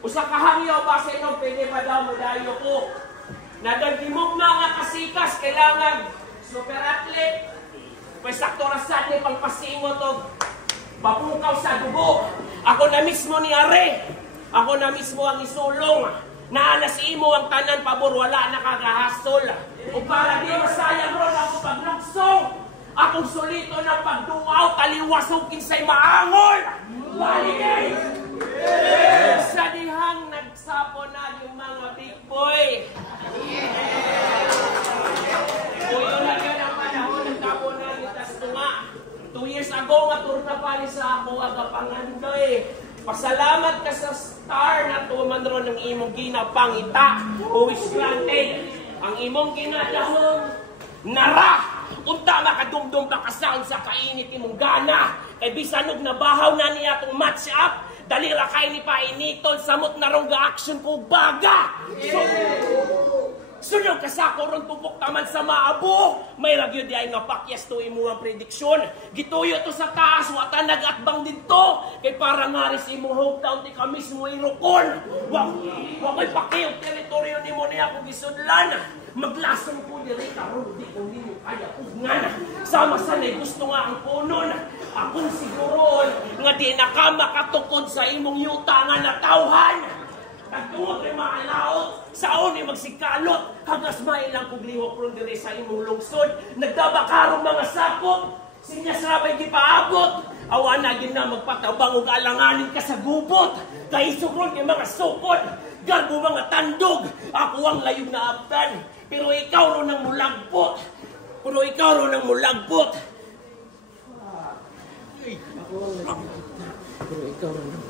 Usa ka hangyaw ba sa inyo, pwede pa daw mo dayo ko. Nagagimog na nga kasikas, kailangan super athlete. Pwes aktorasan ni pagpasingot o papukaw sa dugo. Ako na mismo ni Are. Ako na mismo ang isulong. Naanas imo ang tanan pabor, wala nakagahasol. O para di masayang ron ako paglugsong. Akong solito ng pagduaw, taliwasong kinsay maangol. Baligay! Sa dihang nagsapo na yung mga big boy. Uyo na yun ang panahon, nagkapo na itas tunga. 2 years ago, maturta pa rin sa ako, agapangandoy. Pasalamat ka sa star na tuman ron ng imong ginapangita. Uwis granted, ang imong ginadahong nara. Unta makadumdum ba kasaon sa kainit imong gana. Kay bisanog na bahaw na niya itong match up. Dali rakay ni painitol, samot na rong ga-action ko baga. Sunyong kasako ron tubok taman sa maabo. May ragyo di ay nga pakyas to imo ang prediksyon. Gituyo to sa taas, wata nag-atbang dito. Kay para nga rin si imong hometown, di ka mismo irukon. Wako'y pakiyong teritoryo ni mo niya kung gisudlan. Maglasong ko diri karon di ko ninyo kaya ugnan. Sama sanay gusto nga ang punon. Akong siguron nga di na ka makatukod sa imong yuta nga natawhan. Nagtuwag kay mga laot, saon ay magsikalot, hagas mailang kuglihok ron dire sa imong lungsod. Nagdabakarong mga sakop, sinya sabay gipaabot. Awan na gid na magpatabang og alanganin ka sa gubot. Kaisog ron kay mga sukod, garbo mga tandog. Ako ang layog na abdan, pero ikaw ron ang mulagpot. Pero ikaw ron ang mulagpot. Pero ikaw ron ang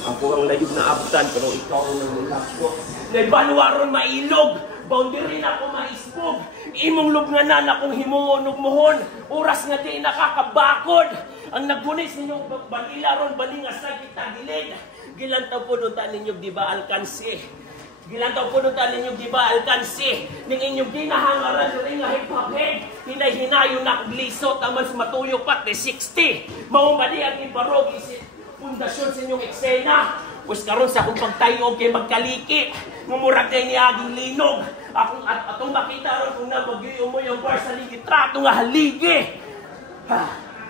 ako ang layog na abdan, pero ikaw ang mulagpot. Naibaluaron mailog, boundary na ako maispog. Imong lubnganan akong himuon ug mohon. Oras nga di nakakabakod. Ang nagbunis ninyo balila ron balinga sa kita gilid. Gilantaw po doon ninyo di ba alkansi. Gilantaw po doon ninyo di ba alkansi. Ning inyong ginahangaran rin nga hip-hop-head. Hinay-hinayo na glisot aman sa matuyok pat de 60. Maumali ang ibarog isip. Pundasyon sa inyong eksena. Pues karon sa akong pagtayog kay magkalikit. Mumurag na ni aging linog. Atong makita ron kung nabagyo mo yung bar sa ligitrato nga haligi.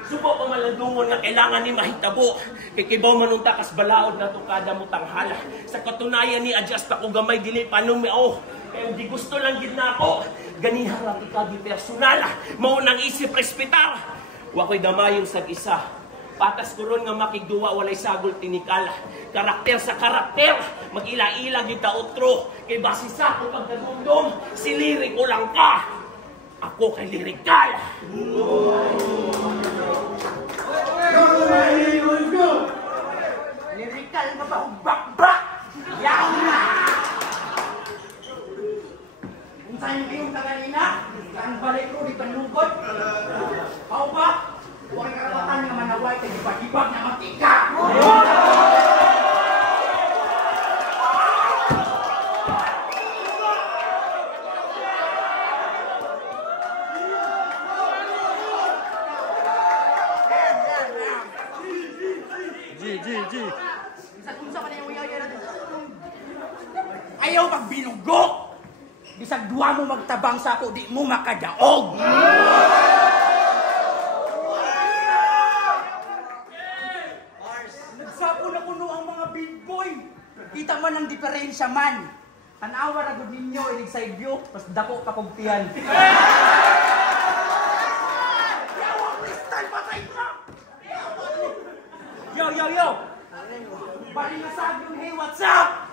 Subo pa malandungon nga kailangan ni mahitabo. Kay kibaw manunta kas balaod na itong kada mo tanghala. Sa katunayan ni adjust ako gamay dili panumeo. Kaya di gusto lang gid na ako. Ganihang lang ikaw di personal. Maunang isip respetar. Wako'y damayong sag-isa. Patas ko ron nga makigduwa walay sagol tinikal. Karakter sa karakter, mag-ila-ila kita utro. Kay basi sa ako pagkagundong, si lirik ko lang ka. Ako kay lirikal. Lirikal na ba? Bak-bak! Yaw na! Kung saan yung tagalina, saan balik ko di panlugod? Pao ba? Huwag karapatan nga manaway kay ibag-ibag na matika! G. Unsa man yung uyaw natin? Ayaw magbilunggo! Bisag duwa mo magtabang sa ako, di mo makadaog! Nagsapo-napuno ang mga big boy. Kita man ang diferensya man. Tanawa na gud ninyo, ilig side view, pas dako kapugtihan. Yawa, kristal, patay ka! Yo! Balingasag yung hey, what's up?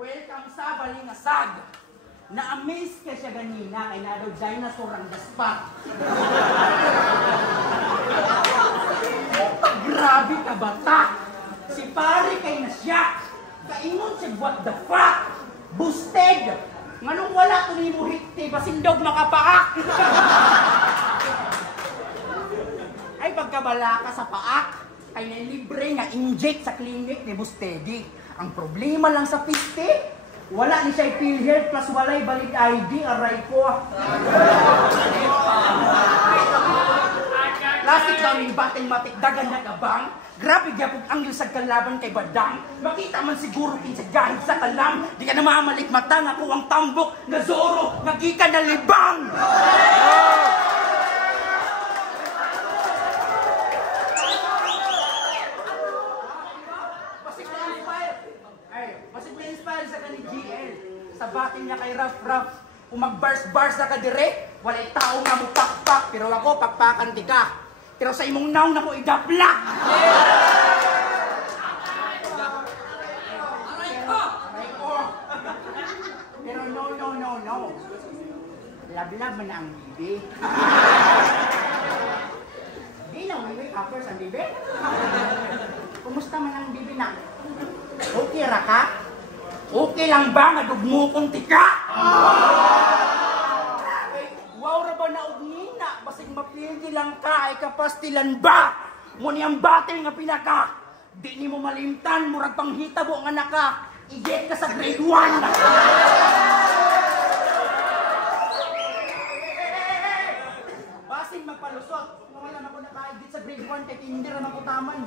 Welcome sa Balingasag. Na-amaze ka siya ganina kay na daw dinosaur ang gaspat. Grabe ka bata! Si pare kay na siya! Kaingon siya, what the fuck? Boosted! Nganong wala ito ni mo hikti, basindog makapaak! Ay pagkabala ka sa paak, ay nalibre nga inject sa clinic ni Boostedi. Ang problema lang sa piste, wala ni siya PhilHealth plus walay valid ID, aray ko. Lasik daw ning bateng matik dagan na kabang. Grabe gyapon ang sa kalaban kay Badang. Makita man siguro kinsa gahit sa kalam. Di ka na mamalik mata nga ko ang tambok nga Zoro nga gikan na libang. Masig na-inspire sa kanil GL. Sa batin niya kay Raf. Kung mag-bars-bars na ka dire, wala'y tao nga mo pakpak. Pero ako, pakpakan di ka. Pero sa imong naw na ko idaplak. Pero no. Lablab man ang bibi. Di na, may uppers ang bibi. Kumusta man ang bibi na? Okay ra ka? Okay lang ba nga dugmo kong tika? Wow ra ba na ugnina? Basig mapildi lang ka ay kapastilan ba? Muni ang batil nga pinaka. Di ni mo malimtan, murag panghitabo nga naka. I-get ka sa grade 1. Basig magpalusot. Wala na ko naka-edit sa grade 1 kay hindi ra makutaman.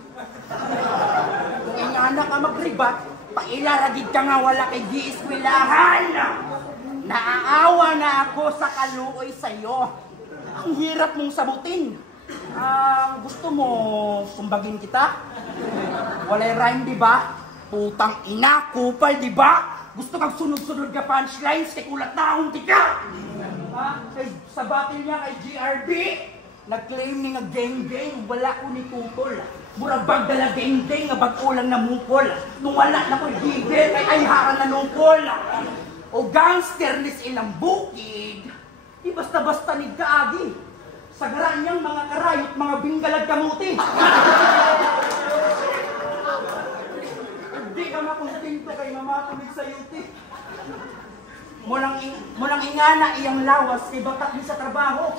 Kung ingana ka magribat, pailaragid ka nga wala kay giiskwilahan. Naaawa na ako sa kaluoy sa'yo. Ang hirap mong sabutin. Gusto mo kumbagin kita? Walay rhyme, di ba? Putang ina, kupal, di ba? Gusto kang sunod-sunod ka punchlines kay kulat taong tika. Sa battle niya kay GRB, nag-claim ni nga geng-geng, wala ko ni tutol. Murag bagdala geng-geng nga bag-ulang na mukol. Nung wala na ko'y gigil, kay ay haran na nungkol. O gangsternis ilang bukid, di basta-basta ni kaagi. Sa garaan niyang mga karayot, mga binggalag kamuti. Hindi ka makontinto kay mamatulig sa yuti. Mulang ingana iyang lawas, kay batak ni sa trabaho.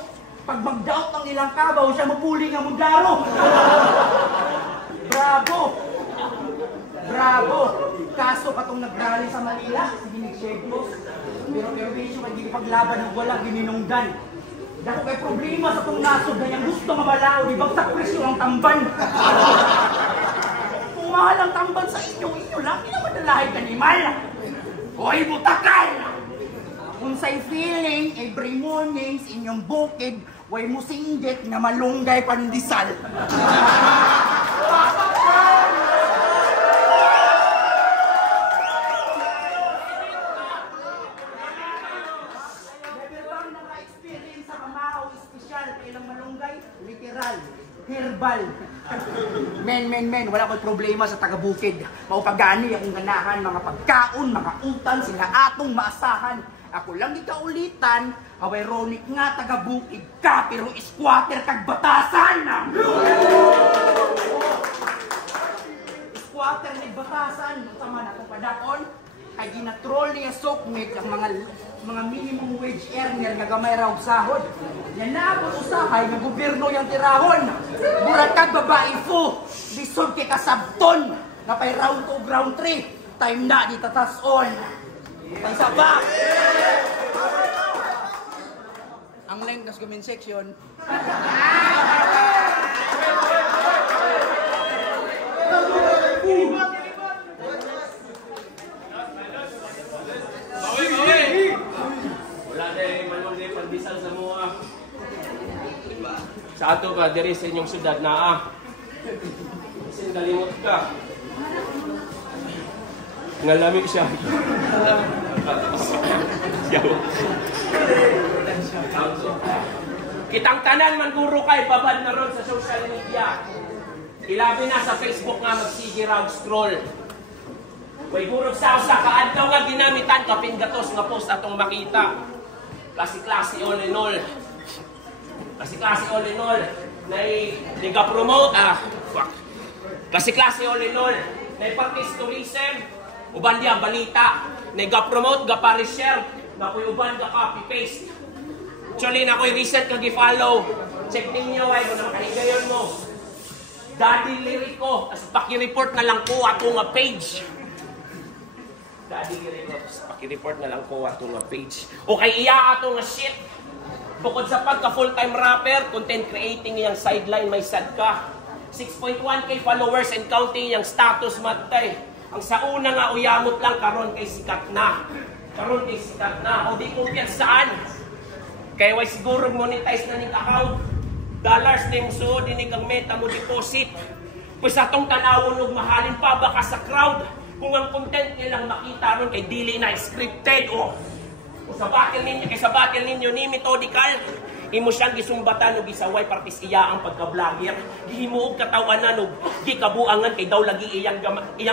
Pag mag-doubt ng ilang kabaw, siya mapuli nga mudaro. Bravo! Kaso katong nag-rally sa Manila, sige nag-sheglos. Pero bisyo kay gini paglaban ng wala, gininungdan. Dako kay problema sa itong nasod na yung gusto mabalaw, di bagsak presyo ang tamban. Kung mahal ang tamban sa inyo lang, hindi naman nalahay kanimal. Hoy, butakal! Kung sa'y feeling, every mornings inyong bukid, way mo singgit na malunggay pandisal. Literal, herbal. Men, wala ko'y problema sa taga-bukid. Maupagani akong ganahan, mga pagkaon, mga utan, sila atong maasahan. Ako lang di kaulitan, ironic nga taga-bukid ka, pero squatter kag batasan. Squatter ni batasan, sama na itong padakon, kay ginatrol niya sokmate ang mga minimum wage earner nga gamay raw sahod. Yan na ako usahay nga gobyerno yung tirahon. Murag kag babae fo, lisod kay kasabton, nga pay round 2, round 3, time na di tatas on. Pansa ba? Ang length ng comment section. Wala na malunggay pandisal sa mga. Sa ato ka, diri sa inyong syudad na Kasi nalimot ka. Ngalamig siya. Kitang tanan man guro kay babad na ron sa social media. Ilabi na sa Facebook nga magsige raw scroll. Way guro sa kaadlaw nga ginamitan kapin gatos nga post atong makita. Klase-klase all in all. Klase-klase all in all. Nag-promote Klase-klase all in all. Nai-practice tourism. Uban diya balita. Nag-promote ga-share. Nakoy uban ga-copy-paste. Actually, nakoy recent kag-follow. Check ninyo ay kung na makaligayon mo. Daddy Lirico. As paki-report na lang ko ato nga page. Daddy Lirico. As paki-report na lang ko ato nga page. O kay iya ato nga shit. Bukod sa pagka full-time rapper, content creating yung sideline, may sad ka. 6.1k followers and counting yung status matay. Ang sa una nga uyamot lang karon kay sikat na. Karon kay sikat na. O di kumpiyan saan? Kaya way siguro monetize na ning account. Dollars na yung suod, dinig ang meta mo deposit. Pues atong tanawon og mahalin pa baka sa crowd. Kung ang content nilang makita ron kay dili na scripted o sa battle ninyo ni methodical. Imo siyang gisumbatan og gisaway partis iya ang pagka-vlogger. Gihimuog katawanan og gikabuangan kay daw lagi iyang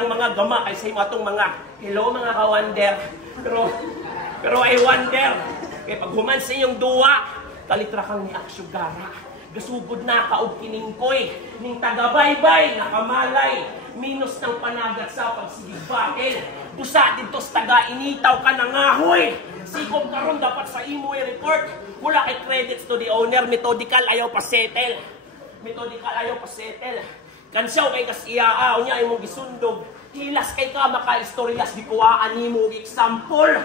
mga gama kay sa atong mga hello mga ka-wonder. Pero I wonder kay pag human sa inyong duwa, kalitra kang ni Aksyugara. Gasugod na kaog kiningkoy, ning taga-baybay, nakamalay, minus ng panagat sa pagsigig battle. Busa dito sa taga-initaw ka na ngahoy. Sigom karon dapat sa imo i-report. Wala kay credits to the owner, methodical ayaw pa settle. Methodical ayaw pa settle. Kansyaw kay kasiyaa, unya imong gisundog. Hilas kay ka maka-istoryas, gikuhaan nimo example.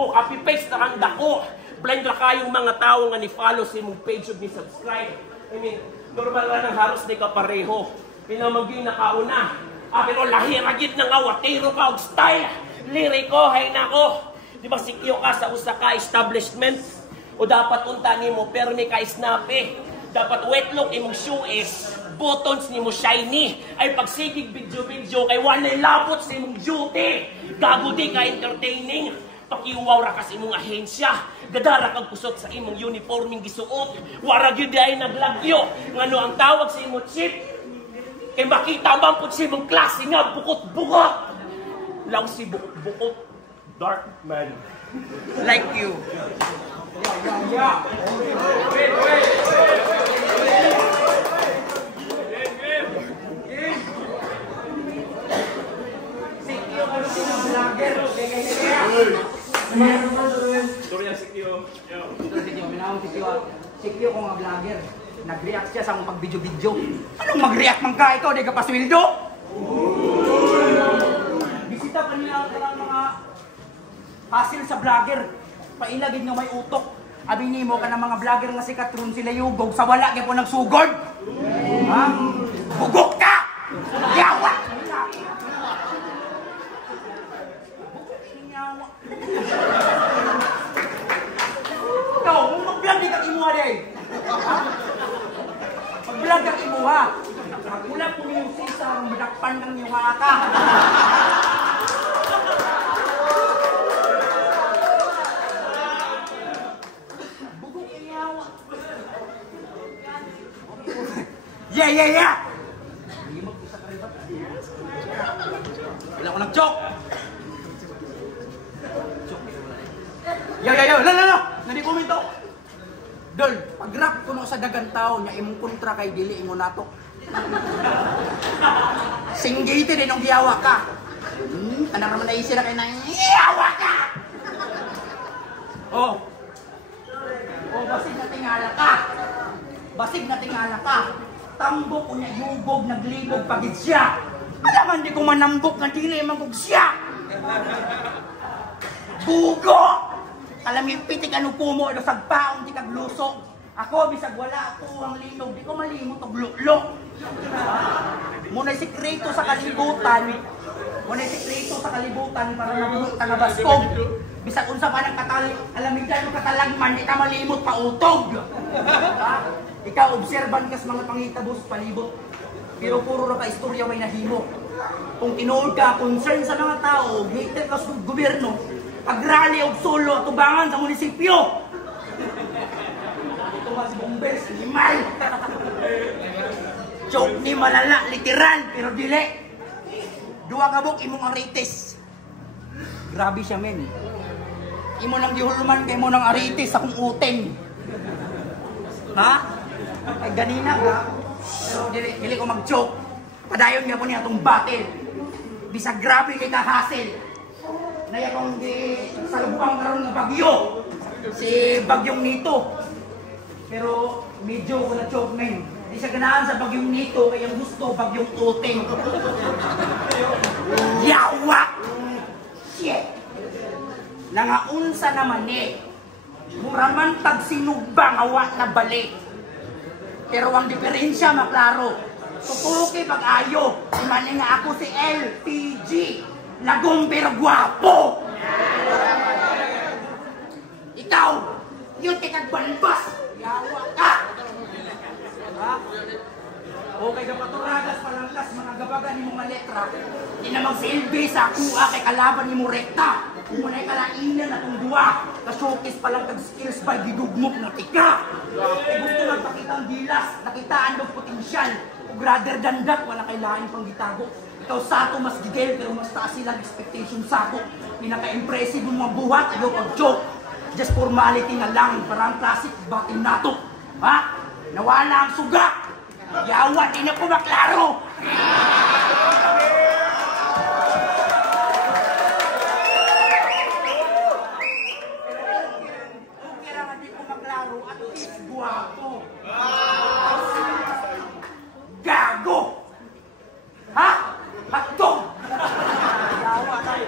O copy-paste na kang dako. Blind ra kayong mga tao nga ni-follow sa imong page ug ni-subscribe. I mean, normal ra nang halos di ka pareho. Pinamaging nakauna. Pero lahiragid na nga, watero ka og style. Liriko, hay nako. Di ba sikyo ka sa usa ka establishment? O dapat unta nimo permi ka snappy. Dapat wet look imong shoe is buttons nimo shiny. Ay pagsigig video-video kay walay labot sa imong duty. Gago di ka entertaining. Pakiuwaw ra kas imong ahensya. Gadara kang kusot sa imong uniforming gisuot. Wara gyud ay naglagyo. Ngano ang tawag sa imong chip? Kay makita man pud sa imong klase nga bukot-bukot. Law si bukot dark man. Like you. Yeah. Wait. Sikyo ka ng vlogger. Sorry ang sikyo. Sikyo ko nga vlogger. Nag-react siya sa akong pag-video-video. Anong mag-react man ka? Ikaw, di ka pa sweldo? Bisita pa niya ang mga hassle sa vlogger. Pailagid nga may utok. Abi nimo ka ng mga vlogger nga sikat ron sila yugog sa wala kaya po nagsugod. Ha? Bugok ka! Yawa! Ikaw, kung mag-vlog di ka imuha di. Mag-vlog ka imuha. Mag-ulang kung yung sisang madakpan ng yung ka. Yeah! Wala ko nag-joke! Yo! Nani komento? Dol, pag-rap ko no sa dagang tao niya imong kontra kay dili imo nato. Singgiti din ang giyawa ka. Ano naman naisira kay nang giyawa ka? Oh, basig na tingala ka. Tambok unya yugog naglibog pagid siya. Alaman di ko manambok nga dili man kog siya. Bugo! Alam yung pitik ano pumo ito sa baong di kaglusok. Ako, bisag wala ako ang linog, di ko malimot o glulok. Muna'y sikreto sa kalibutan. Para nabulot ka na baskog. Bisag unsa pa ng alamig ka ng katalagman, di ka malimot pa utog. Ikaw, obserban kas mga pangitabos palibot. Pero puro na ka istorya may nahimo. Kung tinuod ka, concern sa mga tao, hater ka sa gobyerno, pag-rally o solo at tubangan sa munisipyo. Ito nga si Bombers, limal. Joke ni malala, literal, pero dili. Dua kabok imong arites. Grabe siya, men. Imo nang gihulman kay mo nang arites sa kong uteng. Ha? Ay ganina ka. Pero dili ko mag-joke. Padayon nga po niya itong battle. Bisag grabe kay ka-hassle. Naya kong salubang karon ng bagyo. Si bagyong nito. Pero medyo ko na-choke men. Di siya ganahan sa bagyong nito kaya gusto bagyong uteng. Yawa! Shit! Nangaunsa naman eh. Muraman tag sinugbang awa na balik. Pero ang diferensya maklaro. Tutuki pag-ayo. Imani nga ako si LPG. Lagong pero gwapo. Ikaw, yun kikagbalbas. Yawa ka. Ha? Okay ka paturagas palanglas mga gabagan ni mong letra. Di na magsilbi sa kuha kay kalaban ni mo rekta. Muna'y kalainan na itong duwa. Ka-showcase pa lang tag-skills by gidugmok na tika. E gusto lang pakitang gilas, nakitaan ng potensyal. Kung rather than that, wala kailangan pang gitago. Ikaw sato mas gigil, pero mas taas silang expectation sako. Pinaka-impressive yung mga buhat, ayaw pag-joke. Just formality na lang, parang classic batin nato. Ha? Nawala ang suga. Yawa, di na po maklaro. Guwapo. Gago. Ha? Hotdog. Yawa tayo.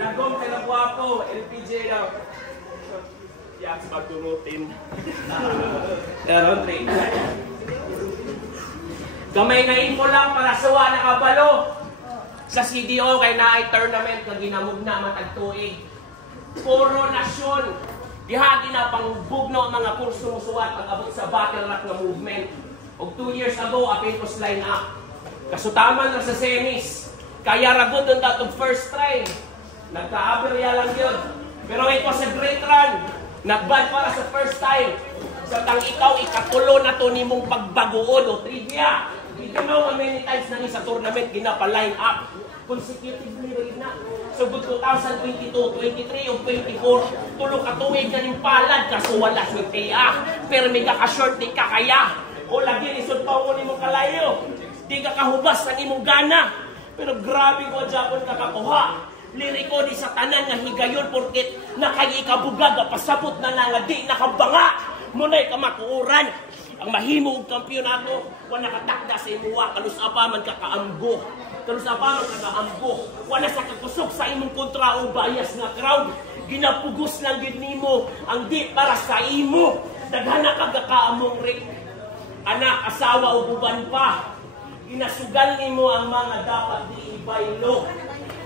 Lagom ka na guwapo, LPG daw. Yaks magtumutin. Pero, kamay na info lang para sawa na kabalo. Sa CDO kay naay tournament na ginamog na matagtuig. Puro nasyon. Dihagi na pang bugno mga kurso musuwat pag-abot sa battle rap na movement. Og 2 years ago, apin ko line up. Kasutaman na sa semis. Kaya ragot doon datong first try. Nagka-aberya lang yun. Pero ito sa great run. Nagbad para sa first time. Sa tang ikaw, ikatulo na to ni mong pagbagoon o trivia. Ito know how many times na sa tournament ginapa-line up. Consecutively rin na. So, 2022, 23 o 24, tulong katuwig na ng palad, kaso wala si Tia. Pero may kaka-short, di ka kaya. O lagi, isod pa mo ni mong kalayo. Di ka kahubas ng imong gana. Pero grabe ko dyan kakakuha. Liriko di sa tanan nga higayon porket nakayikabugag, pasabot na nga di nakabanga. Muna'y kamakuuran. Ang mahimo og kampyonato, wala nakatakda sa imuwa, kalus apa man kakaamgo. Kalus apa man kakaamgo. Wala sa kakusok sa imong kontra o bias nga crowd. Ginapugos lang gid nimo ang di para sa imo. Daghana kag kaamong ring anak, asawa o buban pa. Ginasugal nimo ang mga dapat di ibaylo.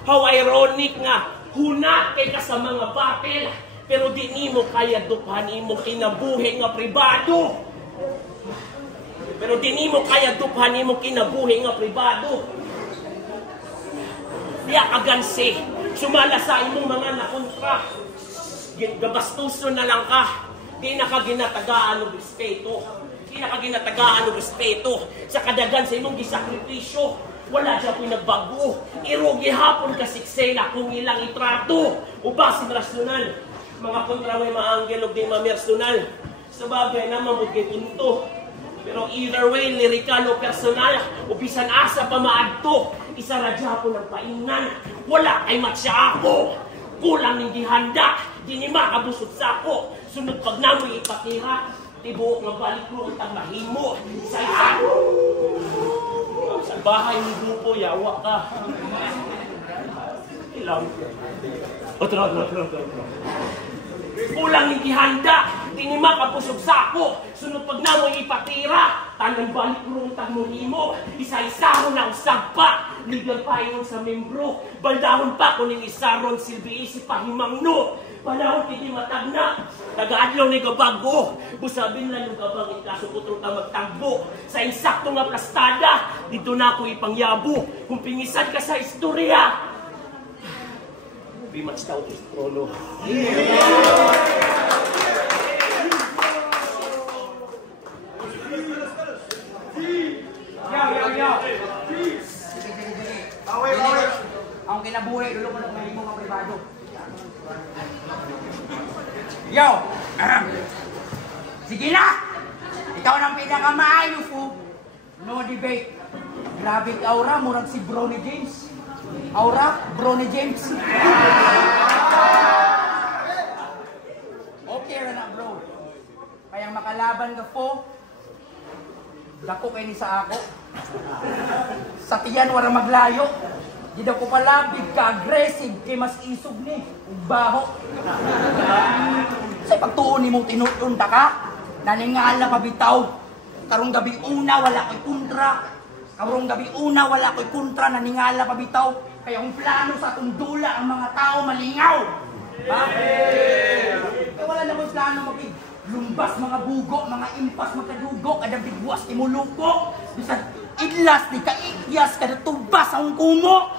How ironic nga, hunat kay ka sa mga battle, pero di nimo kaya duphan imo kinabuhi nga pribado. Pero di nimo kaya duphan imo kinabuhi nga pribado. Diya kagansi, sumala sa imong mga nakontra. Gabastuso na lang ka. Di na ka ginatagaan og respeto. Di na ka ginatagaan og respeto sa kadagan sa imong gisakripisyo. Wala siya pinagbago. Irugi hapon ka siksena kung ilang itrato. Ubasin rasyonal. Mga kontra may maanggel o di mamersonal. Sa bagay na mamugay punto. Pero either way, lirikal o personal, upisan asa pa maadto. Isa radya po ng painan. Wala ay matsya ako. Kulang ng dihanda. Di ni makabusot sa ako. Sunod pag namoy ipatira. Tibuok ng balik mo ang mahimo. Isa-isa. Sa bahay ni grupo, yawa ka. Ilang. Otro. Kulang ni gihanda, di ni makapusog sako. Sunod pag namoy ipatira, tanang balik runtag mo nimo. Isa-isa na usag pa, legal payon sa membro. Baldahon pa kung nilisaron silbi si pahimangno. Panahon hindi matagna, taga-adlaw ni gabago. Busabin lang yung gabang ikaso putro ka magtagbo. Sa insakto nga plastada, dito na ako ipangyabo. Kung pingisan ka sa istorya, be much down to trono. Yo. Bawi. Ang kinabuhi, dulo ko na kumahin mo mga privado. Yo! Sige na! Ikaw nang pinakamaayos po. No debate. Grabe aura, murag si Bronny James. Aura, Bronny James. Okay na bro. Kaya makalaban ka po. Dako kayo ni sa ako. Sa tiyan wala maglayo. Di daw ko palabig ka, aggressive, kay mas isog ni, baho. Sa pagtuon ni mong tinutunda ka, naningala pa bitaw. Karong gabi una, wala ko'y kontra. Karong gabi una, wala ko'y kontra, naningala pa bitaw. Kaya ang plano sa tundula ang mga tao malingaw. Ha? Kaya wala namang plano lumbas mga bugo, mga impas magkadugo, kada bigwas timuluko. Bisag idlas, di ka ikyas, kada tubas ang kumo.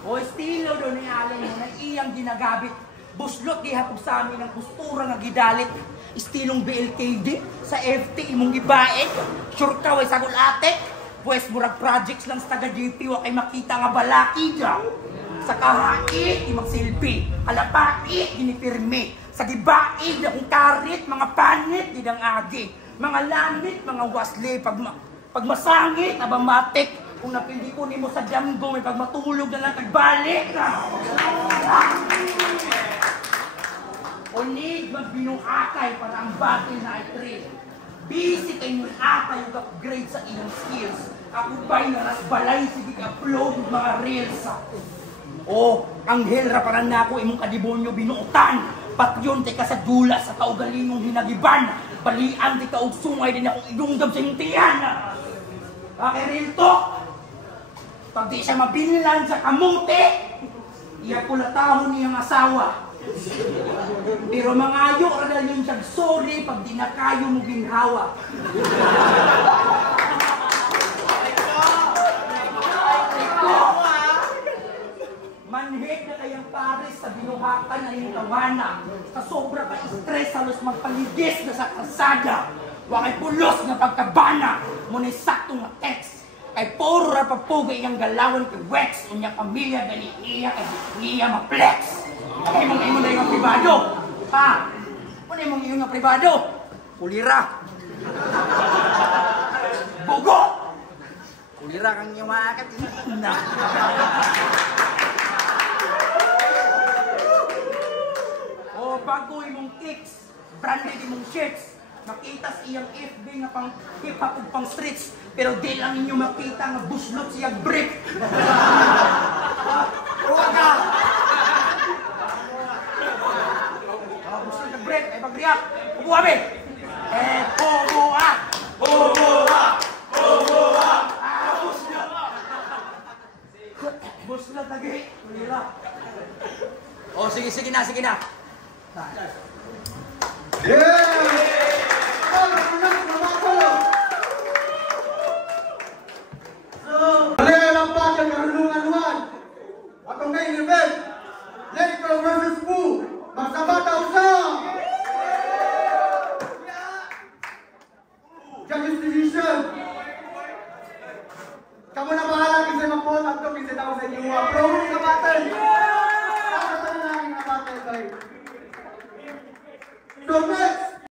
O estilo doon ni Allen mo na iyang ginagabit. Buslot di hapog sa amin ang postura nga gidalit. Estilong BLKD sa FT imong gibaet. Sure ka way sagol ate. Pues murag projects lang sa taga-GP wa kay makita nga balaki daw. Sa kahait imag silbi, kalapait ginipirmi. Sa gibaid akong karit, mga panit didang agi. Mga langit, mga wasli pag masangit abang matik. Kung napindi ko ni mo sa jamgo, may pagmatulog na lang kagbalik. Unig magbinuakay para ang battle na ay trail. Busy kayo ng akay yung upgrade sa inyong skills. Ako ba'y narasbalay, sige ka-upload mga reels. O, ang helra para na ako, imong kadibonyo binuutan. Patyon te ka sa dula sa kaugalingong hinagiban. Balian te ka og sungay din akong idunggab sa inyong tiyan. Okay, real talk. Pag di siya mabinlan sa kamuti, iya kulatahon niyang asawa. Pero mangayo ka na yun siya, sorry pag di na kayo mo ginhawa. Manhig na kayang pares sa binuhakan na yung tawana. Sa sobra ka stress, halos magpaligis na sa kalsada. Wakay pulos na pagkabana, muna'y saktong na text. Kay puro ra papugay iyang galawan kay Wex, unya pamilya gani iya kay iya ma-flex. Kay mong imo na yung pribado. Ha? Ano mong imo nga pribado? Kulira. Bugo. Kulira kang iyong maakat na. O bago imong kicks, branded imong shirts. Makita sa iyang FB nga pang hip-hop ug pang streets, pero di lang ninyo makita nga buslot siya brick. Uwa ka! Buslot siya brick, ay pag-react. Ubuha be! Ubuha! Ubuha! Ubuha! Buslot! Buslot lagi. Ulira. O sige na. Yeah! Alay ang patang karunungan naman. Atong main event, Lakers versus Boo. Magsabata usang. Judges decision. Kamu na bahala kasi mag-vote at ito kasi tao sa inyo. Pro mo yung battle. Ako sa na namin na battle. So,